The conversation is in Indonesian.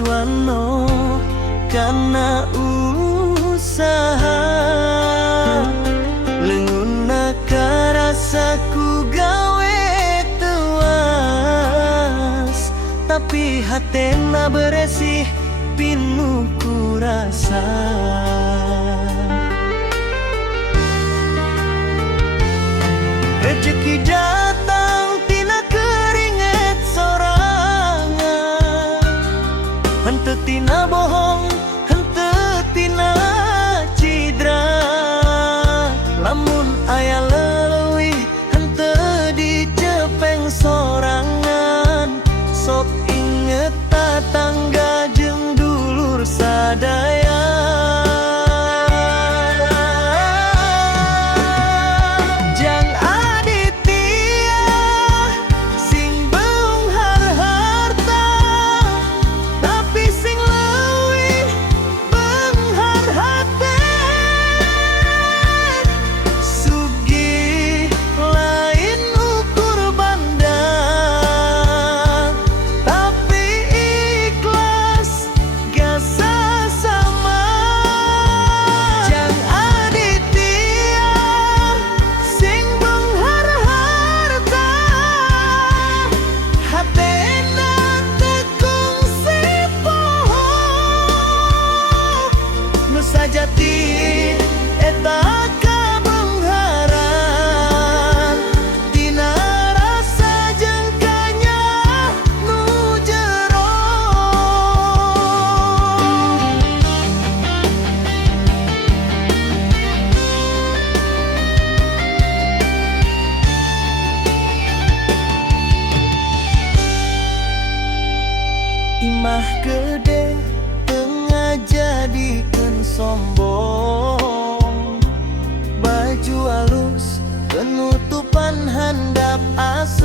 Iswano karena usaha lenguna karasaku gawe tewas, tapi hatena beresih pinuh ku rasa. Rezeki datang tina keringet sorangan, henteu tina bohong, henteu tina cidra. Lamun aya leuwih henteu dicepeng sorangan, sok inget tatangga jeung dulur sadaya. Sajati eta kabengharan tina rasa jengkanya nu jero. Imah gede tengah jadikeun sombong, baju alus penutupan handap asa.